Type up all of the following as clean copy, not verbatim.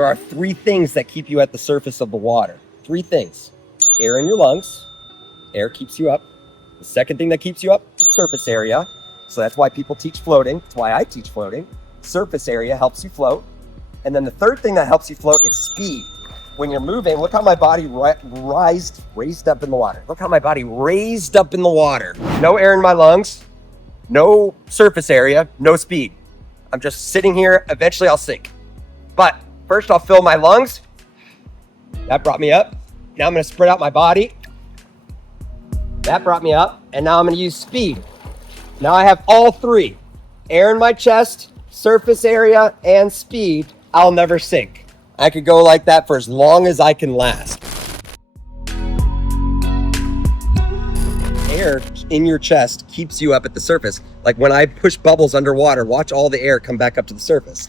There are three things that keep you at the surface of the water. Three things. Air in your lungs. Air keeps you up. The second thing that keeps you up is surface area. So that's why people teach floating. That's why I teach floating. Surface area helps you float. And then the third thing that helps you float is speed. When you're moving, look how my body raised up in the water. Look how my body raised up in the water. No air in my lungs, no surface area, no speed. I'm just sitting here. Eventually I'll sink. But first I'll fill my lungs. That brought me up. Now I'm gonna spread out my body. That brought me up. And now I'm gonna use speed. Now I have all three. Air in my chest, surface area, and speed. I'll never sink. I could go like that for as long as I can last. Air in your chest keeps you up at the surface. Like when I push bubbles underwater, watch all the air come back up to the surface.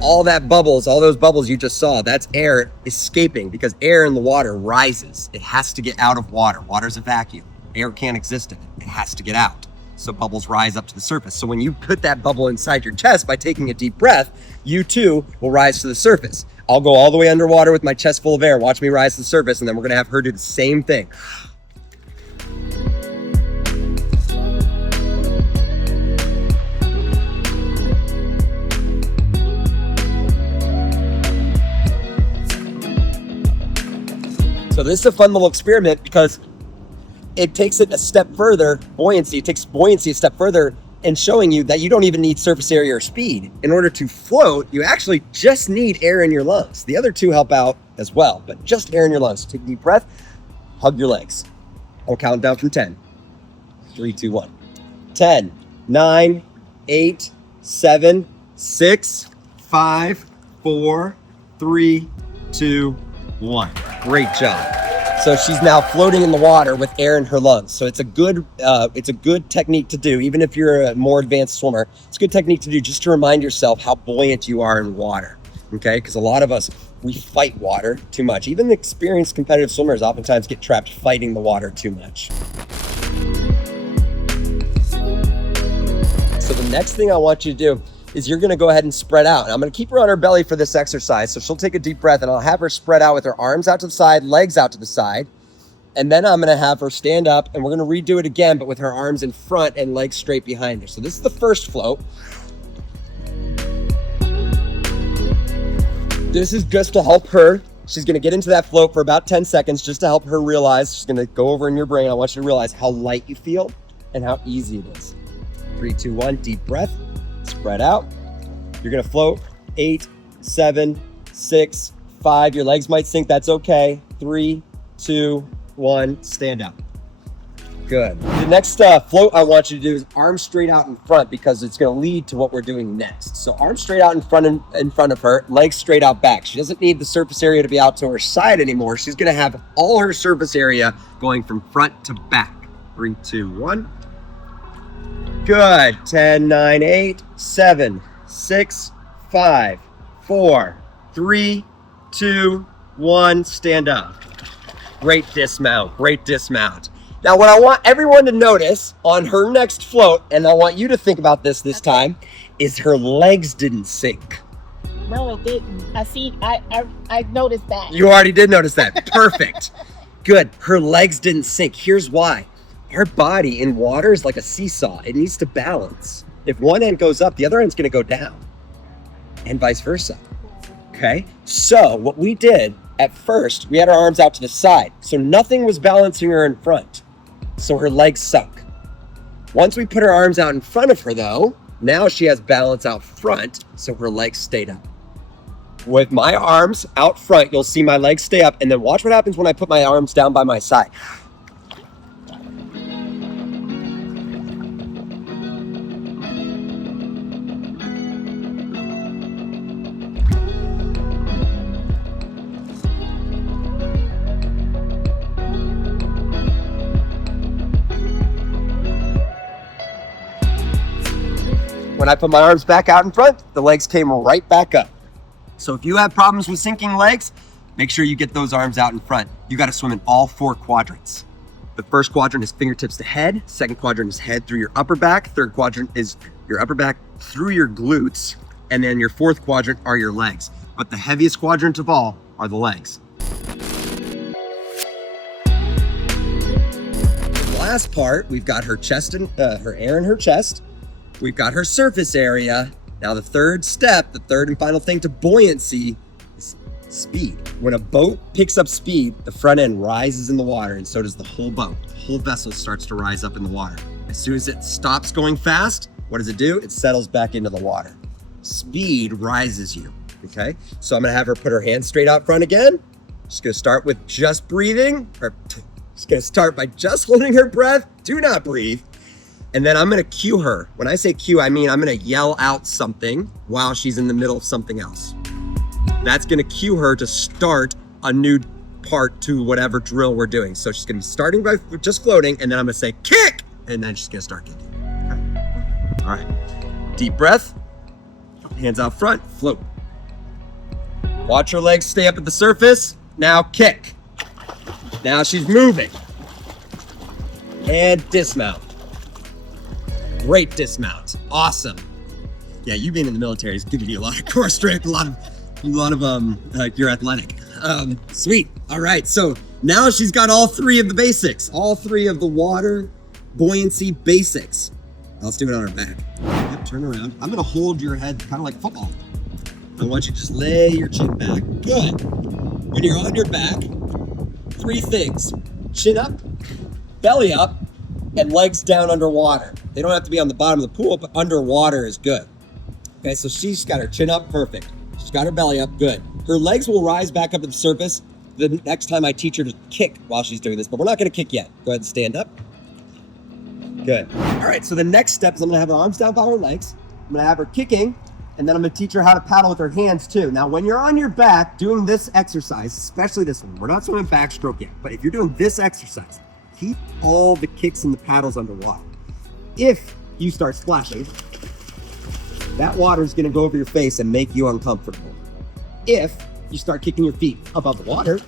All that bubbles, all those bubbles you just saw, that's air escaping because air in the water rises. It has to get out of water. Water's a vacuum. Air can't exist in it. It has to get out. So bubbles rise up to the surface. So when you put that bubble inside your chest by taking a deep breath, you too will rise to the surface. I'll go all the way underwater with my chest full of air. Watch me rise to the surface, and then we're gonna have her do the same thing. So this is a fun little experiment because it takes it a step further, buoyancy. It takes buoyancy a step further in showing you that you don't even need surface area or speed. In order to float, you actually just need air in your lungs. The other two help out as well, but just air in your lungs. Take a deep breath, hug your legs. I'll count down from 10. 3, 2, 1. 10, 9, 8, 7, 6, 5, 4, 3, 2, 1. Great job. So she's now floating in the water with air in her lungs. So it's a good technique to do, even if you're a more advanced swimmer. It's a good technique to do just to remind yourself how buoyant you are in water. Okay, because a lot of us, we fight water too much. Even the experienced competitive swimmers oftentimes get trapped fighting the water too much. So the next thing I want you to do is you're gonna go ahead and spread out. And I'm gonna keep her on her belly for this exercise. So she'll take a deep breath and I'll have her spread out with her arms out to the side, legs out to the side. And then I'm gonna have her stand up and we're gonna redo it again, but with her arms in front and legs straight behind her. So this is the first float. This is just to help her. She's gonna get into that float for about 10 seconds just to help her realize, she's gonna go over in your brain. I want you to realize how light you feel and how easy it is. 3, 2, 1, deep breath. Spread out. You're gonna float. 8, 7, 6, 5. Your legs might sink, that's okay. 3, 2, 1, stand up. Good. The next float I want you to do is arms straight out in front because it's gonna lead to what we're doing next. So arms straight out in front of her, legs straight out back. She doesn't need the surface area to be out to her side anymore. She's gonna have all her surface area going from front to back. 3, 2, 1. Good. 10, 9, 8, 7, 6, 5, 4, 3, 2, 1. Stand up. Great dismount. Great dismount. Now, what I want everyone to notice on her next float, and I want you to think about this time, is her legs didn't sink. No, it didn't. I noticed that. You already did notice that. Perfect. Good. Her legs didn't sink. Here's why. Our body in water is like a seesaw. It needs to balance. If one end goes up, the other end's gonna go down, and vice versa. Okay? So what we did at first, we had our arms out to the side. So nothing was balancing her in front. So her legs sunk. Once we put her arms out in front of her though, now she has balance out front, so her legs stayed up. With my arms out front, you'll see my legs stay up, and then watch what happens when I put my arms down by my side. When I put my arms back out in front, the legs came right back up. So if you have problems with sinking legs, make sure you get those arms out in front. You got to swim in all 4 quadrants. The first quadrant is fingertips to head. Second quadrant is head through your upper back. Third quadrant is your upper back through your glutes. And then your fourth quadrant are your legs. but the heaviest quadrant of all are the legs. Last part, we've got her chest and her air in her chest. We've got her surface area. Now the third step, the third and final thing to buoyancy is speed. When a boat picks up speed, the front end rises in the water, and so does the whole boat. The whole vessel starts to rise up in the water. As soon as it stops going fast, what does it do? It settles back into the water. Speed rises you, okay? So I'm gonna have her put her hands straight out front again. She's gonna start with just breathing, or she's gonna start by just holding her breath. Do not breathe. And then I'm gonna cue her. When I say cue, I mean I'm gonna yell out something while she's in the middle of something else. That's gonna cue her to start a new part to whatever drill we're doing. So she's gonna be starting by just floating, and then I'm gonna say kick, and then she's gonna start kicking. Okay. All right, deep breath, hands out front, float. Watch her legs stay up at the surface. Now kick. Now she's moving. And dismount. Great dismount. Awesome. Yeah, you being in the military is giving you a lot of core strength, a lot of you're athletic. Sweet. All right. So now she's got all three of the basics, all three of the water buoyancy basics. Let's do it on her back. Yep, turn around. I'm gonna hold your head kind of like football. I want you to just lay your chin back. Good. When you're on your back, three things: chin up, belly up, and legs down underwater. They don't have to be on the bottom of the pool, but underwater is good. Okay, so she's got her chin up, perfect. She's got her belly up, good. Her legs will rise back up to the surface the next time I teach her to kick while she's doing this, but we're not gonna kick yet. Go ahead and stand up. Good. All right, so the next step is I'm gonna have her arms down by her legs. I'm gonna have her kicking, and then I'm gonna teach her how to paddle with her hands too. Now, when you're on your back doing this exercise, especially this one, we're not swimming backstroke yet, but if you're doing this exercise, keep all the kicks and the paddles underwater. If you start splashing, that water is gonna go over your face and make you uncomfortable. If you start kicking your feet above the water,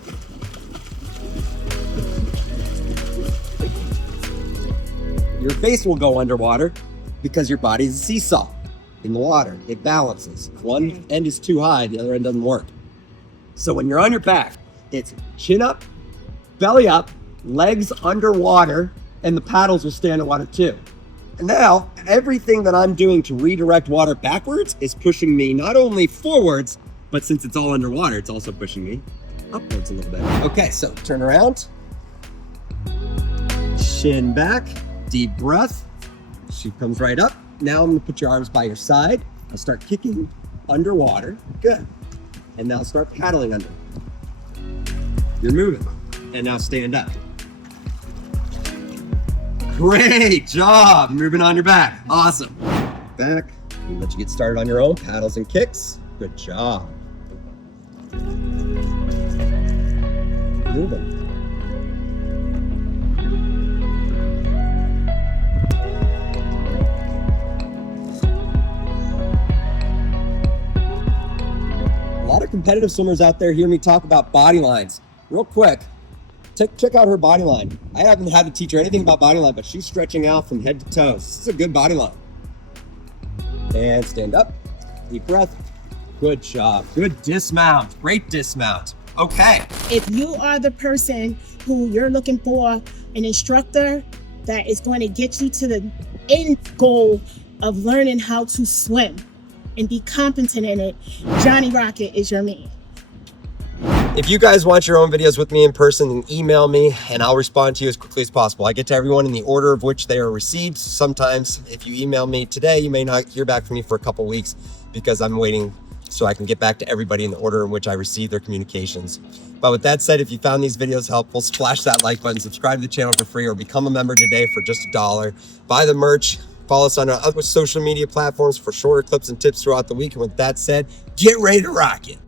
your face will go underwater because your body is a seesaw in the water. It balances. One end is too high, the other end doesn't work. So when you're on your back, it's chin up, belly up, legs underwater, and the paddles will stay underwater too. And now, everything that I'm doing to redirect water backwards is pushing me not only forwards, but since it's all underwater, it's also pushing me upwards a little bit. Okay, so turn around. Chin back, deep breath. She comes right up. Now I'm gonna put your arms by your side. I'll start kicking underwater. Good. And now start paddling under. You're moving. And now stand up. Great job, moving on your back. Awesome. Back, and let you get started on your own paddles and kicks. Good job. Moving. A lot of competitive swimmers out there hear me talk about body lines. Real quick. Check out her body line. I haven't had to teach her anything about body line, but she's stretching out from head to toes. This is a good body line. And stand up, deep breath. Good job, good dismount, great dismount. Okay. If you are the person who you're looking for an instructor that is going to get you to the end goal of learning how to swim and be competent in it, Johnny Rocket is your man. If you guys want your own videos with me in person, then email me and I'll respond to you as quickly as possible. I get to everyone in the order of which they are received. Sometimes if you email me today, you may not hear back from me for a couple weeks because I'm waiting so I can get back to everybody in the order in which I receive their communications. But with that said, if you found these videos helpful, splash that like button, subscribe to the channel for free, or become a member today for just $1. Buy the merch, follow us on our other social media platforms for shorter clips and tips throughout the week. And with that said, get ready to rock it.